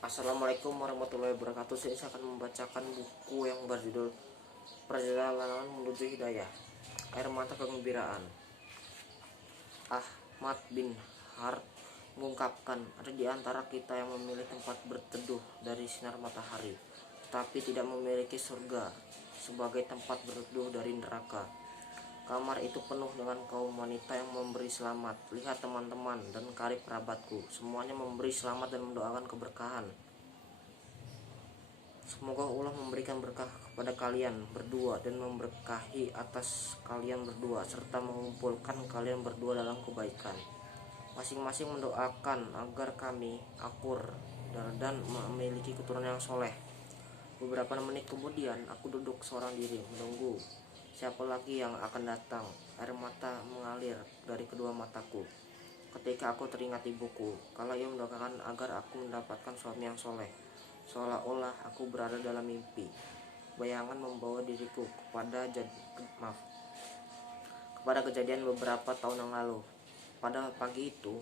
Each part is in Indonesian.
Assalamualaikum warahmatullahi wabarakatuh. Saya akan membacakan buku yang berjudul Perjalanan Menuju Hidayah, Air Mata Kegembiraan. Ahmad bin Harb mengungkapkan, ada di antara kita yang memilih tempat berteduh dari sinar matahari, tetapi tidak memiliki surga sebagai tempat berteduh dari neraka. Kamar itu penuh dengan kaum wanita yang memberi selamat. Lihat teman-teman dan karib kerabatku, semuanya memberi selamat dan mendoakan keberkahan. Semoga Allah memberikan berkah kepada kalian berdua dan memberkahi atas kalian berdua, serta mengumpulkan kalian berdua dalam kebaikan. Masing-masing mendoakan agar kami akur dan memiliki keturunan yang soleh. Beberapa menit kemudian, aku duduk seorang diri menunggu siapa lagi yang akan datang. Air mata mengalir dari kedua mataku ketika aku teringat ibuku, kalau ia mendoakan agar aku mendapatkan suami yang soleh. Seolah-olah aku berada dalam mimpi. Bayangan membawa diriku kepada kejadian beberapa tahun yang lalu. Pada pagi itu,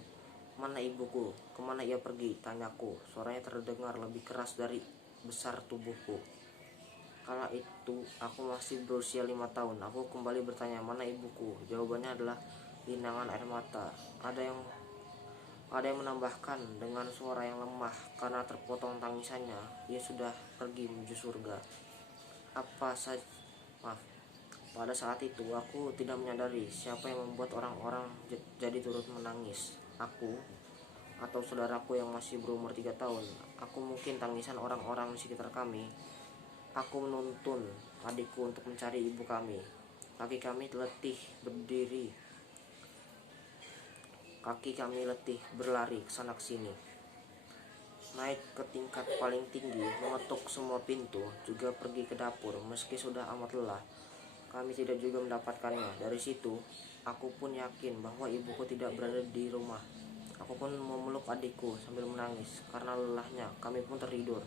mana ibuku? Kemana ia pergi? Tanyaku. Suaranya terdengar lebih keras dari besar tubuhku. Kala itu aku masih berusia 5 tahun. Aku kembali bertanya, mana ibuku? Jawabannya adalah linangan air mata. Ada yang menambahkan dengan suara yang lemah karena terpotong tangisannya, ia sudah pergi menuju surga. Pada saat itu aku tidak menyadari siapa yang membuat orang-orang jadi turut menangis. Aku atau saudaraku yang masih berumur 3 tahun. Aku mungkin tangisan orang-orang di sekitar kami. Aku menuntun adikku untuk mencari ibu kami. Kaki kami letih berlari ke sana sini. Naik ke tingkat paling tinggi, mengetuk semua pintu, juga pergi ke dapur. Meski sudah amat lelah, kami tidak juga mendapatkannya. Dari situ, aku pun yakin bahwa ibuku tidak berada di rumah. Aku pun memeluk adikku sambil menangis karena lelahnya. Kami pun tertidur.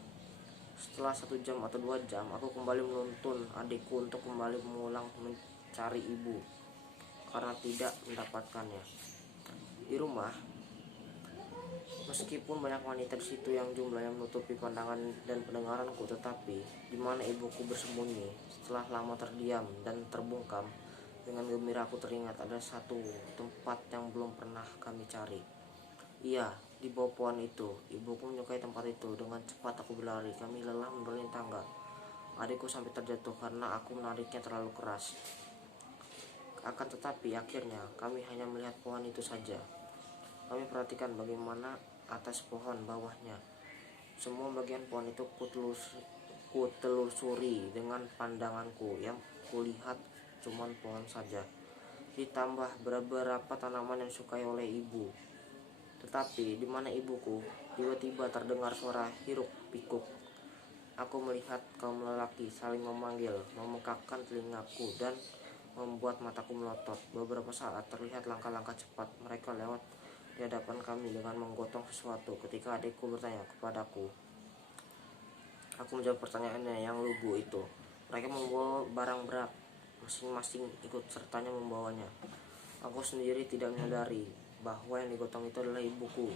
Setelah 1 jam atau 2 jam, aku kembali menuntun adikku untuk kembali mengulang mencari ibu karena tidak mendapatkannya. Di rumah, meskipun banyak wanita di situ yang jumlahnya menutupi pandangan dan pendengaranku, tetapi di mana ibuku bersembunyi. Setelah lama terdiam dan terbungkam, dengan gembira aku teringat ada satu tempat yang belum pernah kami cari. Iya, di bawah pohon itu. Ibuku menyukai tempat itu. Dengan cepat aku berlari. Kami lelah menuruni tangga. Adikku sampai terjatuh karena aku menariknya terlalu keras. Akan tetapi akhirnya kami hanya melihat pohon itu saja. Kami perhatikan bagaimana atas pohon bawahnya. Semua bagian pohon itu kutelusuri dengan pandanganku. Yang kulihat cuma pohon saja, ditambah beberapa tanaman yang disukai oleh ibu. Tetapi di mana ibuku? Tiba-tiba terdengar suara hiruk pikuk. Aku melihat kaum lelaki saling memanggil, memekakkan telingaku dan membuat mataku melotot. Beberapa saat terlihat langkah-langkah cepat. Mereka lewat di hadapan kami dengan menggotong sesuatu. Ketika adikku bertanya kepadaku, aku menjawab pertanyaannya yang lugu itu. Mereka membawa barang berat, masing-masing ikut sertanya membawanya. Aku sendiri tidak menyadari bahwa yang digotong itu adalah ibuku.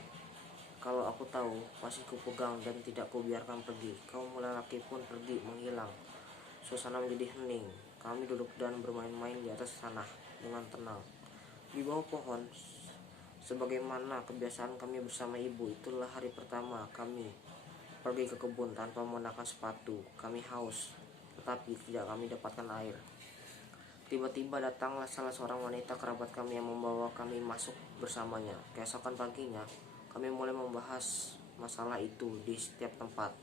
Kalau aku tahu, pasti kupegang dan tidak kubiarkan pergi. Kaum lelaki pun pergi menghilang. Suasana menjadi hening. Kami duduk dan bermain-main di atas tanah dengan tenang. Di bawah pohon, sebagaimana kebiasaan kami bersama ibu, itulah hari pertama kami pergi ke kebun tanpa menggunakan sepatu. Kami haus, tetapi tidak kami dapatkan air. Tiba-tiba datanglah salah seorang wanita kerabat kami yang membawa kami masuk bersamanya. Keesokan paginya, kami mulai membahas masalah itu di setiap tempat.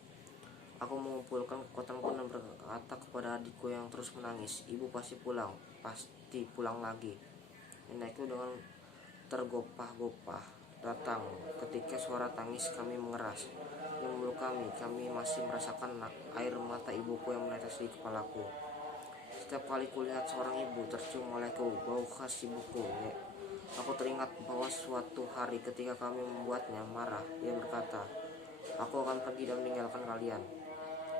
Aku mengumpulkan kekuatanku dan berkata kepada adikku yang terus menangis, ibu pasti pulang lagi. Nenekku dengan tergopah-gopah datang ketika suara tangis kami mengeras. Di mulut kami masih merasakan air mata ibuku yang menetes di kepalaku. Setiap kali kulihat seorang ibu tercium olehku bau khas ibuku, aku teringat bahwa suatu hari ketika kami membuatnya marah, ia berkata, aku akan pergi dan meninggalkan kalian.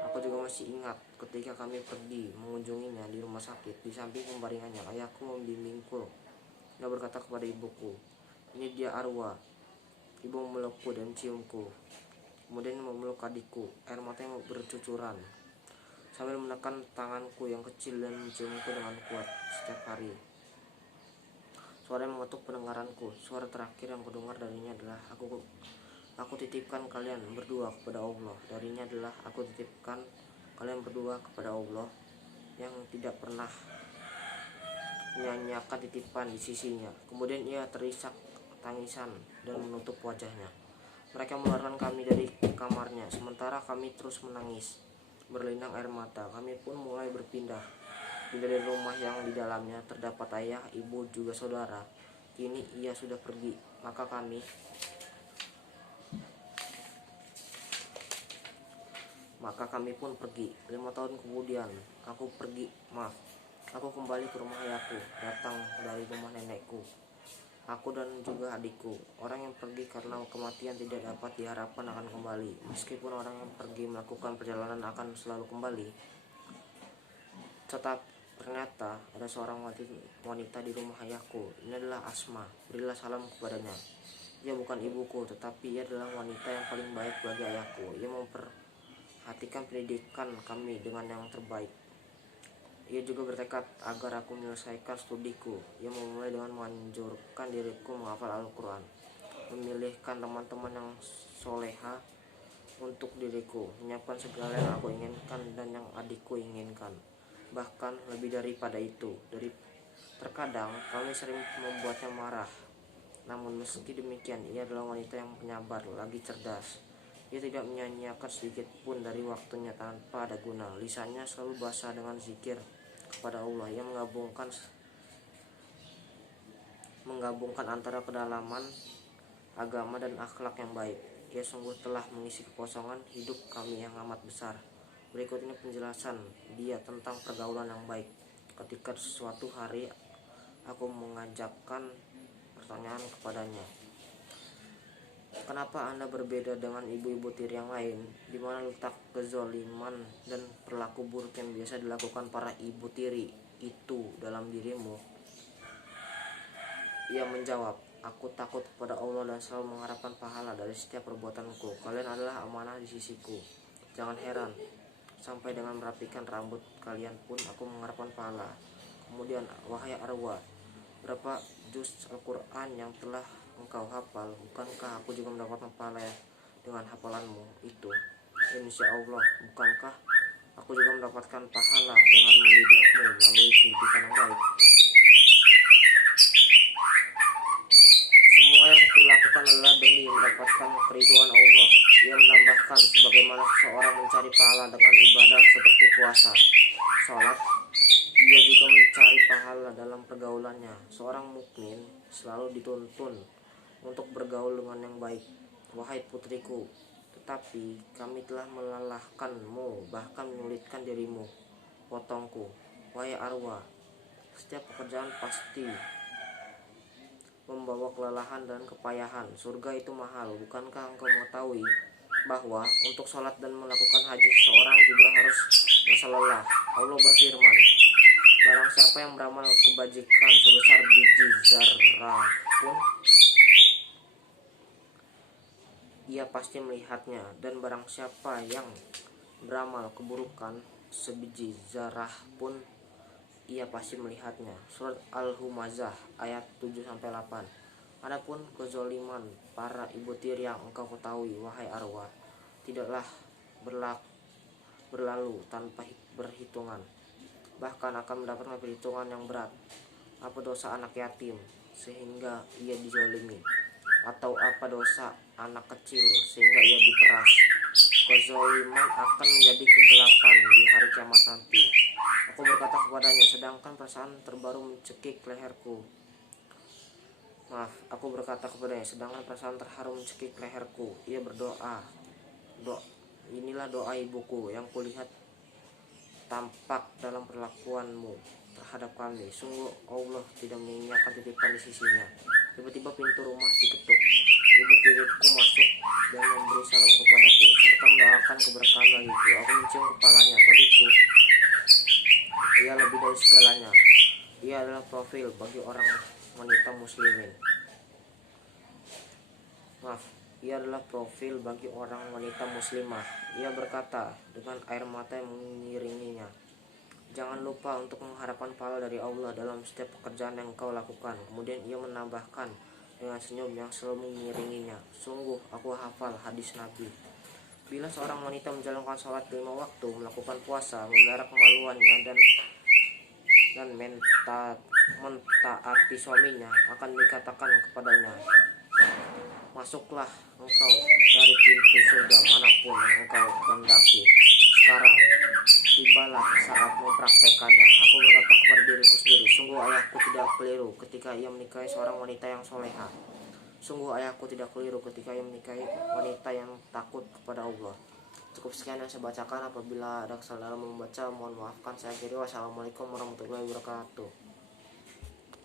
Aku juga masih ingat ketika kami pergi mengunjunginya di rumah sakit. Di samping pembaringannya, ayahku membimbingku. Dia berkata kepada ibuku, ini dia arwah. Ibu memelukku dan ciumku. Kemudian memeluk memeluk adikku. Air matanya bercucuran sambil menekan tanganku yang kecil dan menciumku dengan kuat. Setiap hari suara yang mengetuk pendengaranku. Suara terakhir yang kudengar darinya adalah aku titipkan kalian berdua kepada Allah. Darinya adalah aku titipkan kalian berdua kepada Allah yang tidak pernah menyanyiakan titipan di sisinya. Kemudian ia terisak tangisan dan menutup wajahnya. Mereka mengeluarkan kami dari kamarnya, sementara kami terus menangis berlinang air mata. Kami pun mulai pindah dari rumah yang di dalamnya terdapat ayah, ibu, juga saudara. Kini ia sudah pergi, maka kami pun pergi. 5 tahun kemudian, aku kembali ke rumah ayahku, datang dari rumah nenekku. Aku dan juga adikku. Orang yang pergi karena kematian tidak dapat diharapkan akan kembali. Meskipun orang yang pergi melakukan perjalanan akan selalu kembali, tetap ternyata ada seorang wanita di rumah ayahku. Ini adalah Asma. Berilah salam kepadanya. Ia bukan ibuku, tetapi ia adalah wanita yang paling baik bagi ayahku. Ia memperhatikan pendidikan kami dengan yang terbaik. Ia juga bertekad agar aku menyelesaikan studiku. Ia memulai dengan menganjurkan diriku menghafal Al-Quran, memilihkan teman-teman yang soleha untuk diriku, menyiapkan segala yang aku inginkan dan yang adikku inginkan. Bahkan lebih daripada itu, terkadang kami sering membuatnya marah. Namun meski demikian, ia adalah wanita yang penyabar, lagi cerdas. Ia tidak menyanyiakan sedikit pun dari waktunya tanpa ada guna. Lisannya selalu basah dengan zikir kepada Allah. Ia menggabungkan antara kedalaman agama dan akhlak yang baik. Ia sungguh telah mengisi kekosongan hidup kami yang amat besar. Berikut ini penjelasan dia tentang pergaulan yang baik. Ketika suatu hari aku mengajakkan pertanyaan kepadanya, kenapa Anda berbeda dengan ibu-ibu tiri yang lain? Di mana letak kezaliman dan perilaku buruk yang biasa dilakukan para ibu tiri itu dalam dirimu? Ia menjawab, aku takut kepada Allah dan selalu mengharapkan pahala dari setiap perbuatanku. Kalian adalah amanah di sisiku. Jangan heran, sampai dengan merapikan rambut kalian pun aku mengharapkan pahala. Kemudian, wahai Arwah, berapa juz Al-Quran yang telah engkau hafal? Bukankah aku juga mendapatkan pahala dengan hafalanmu itu? Insya Allah, bukankah aku juga mendapatkan pahala dengan mendidikmu melalui pendidikan yang baik? Semua yang kulakukan adalah demi mendapatkan keridhaan Allah. Ia menambahkan, sebagaimana seseorang mencari pahala dengan ibadah seperti puasa, sholat, ia juga mencari pahala dalam pergaulannya. Seorang mukmin selalu dituntun untuk bergaul dengan yang baik. Wahai putriku, tetapi kami telah melelahkanmu, bahkan menyulitkan dirimu. Potongku, wahai Arwah, setiap pekerjaan pasti membawa kelelahan dan kepayahan. Surga itu mahal. Bukankah engkau mengetahui bahwa untuk sholat dan melakukan haji seseorang juga harus merasa lelah? Allah berfirman, barang siapa yang beramal kebajikan sebesar biji zarah pun, ia pasti melihatnya, dan barang siapa yang beramal keburukan sebiji zarah pun, ia pasti melihatnya. Surat Al-Humazah ayat 7-8. Adapun kezaliman para ibu tiri yang engkau ketahui, wahai Arwah, tidaklah berlalu tanpa berhitungan, bahkan akan mendapatkan perhitungan yang berat. Apa dosa anak yatim sehingga ia dizalimi? Atau apa dosa anak kecil sehingga ia diperas? Kezaliman akan menjadi kegelapan di hari kiamat nanti. Aku berkata kepadanya, sedangkan perasaan terbaru mencekik leherku. Sedangkan perasaan terharu mencekik leherku. Ia berdoa, inilah doa ibuku yang kulihat tampak dalam perlakuanmu terhadap kami. Sungguh Allah tidak menyanyiakan titipan di sisinya. Tiba-tiba pintu rumah diketuk. Ibu tiriku masuk dan memberi salam kepadaku serta mendoakan keberkahan bagiku. Aku mencium kepalanya. Bagiku, ia lebih dari segalanya. Ia adalah profil bagi orang wanita muslimin. Ia adalah profil bagi orang wanita muslimah. Ia berkata dengan air mata yang mengiringinya, "Jangan lupa untuk mengharapkan pahala dari Allah dalam setiap pekerjaan yang engkau lakukan." Kemudian ia menambahkan dengan senyum yang selalu mengiringinya, "Sungguh aku hafal hadis Nabi. Bila seorang wanita menjalankan sholat 5 waktu, melakukan puasa, memelihara kemaluannya, dan mentaati suaminya, akan dikatakan kepadanya, masuklah engkau dari pintu surga manapun yang engkau kehendaki. Sekarang tibalah saat mempraktekannya. Aku berkata kepada diriku sendiri, sungguh ayahku tidak keliru ketika ia menikahi seorang wanita yang soleha. Sungguh ayahku tidak keliru ketika ia menikahi wanita yang takut kepada Allah." Cukup sekian yang saya bacakan. Apabila ada kesalahan dalam membaca, mohon maafkan. Saya akhiri. Wassalamualaikum warahmatullahi wabarakatuh.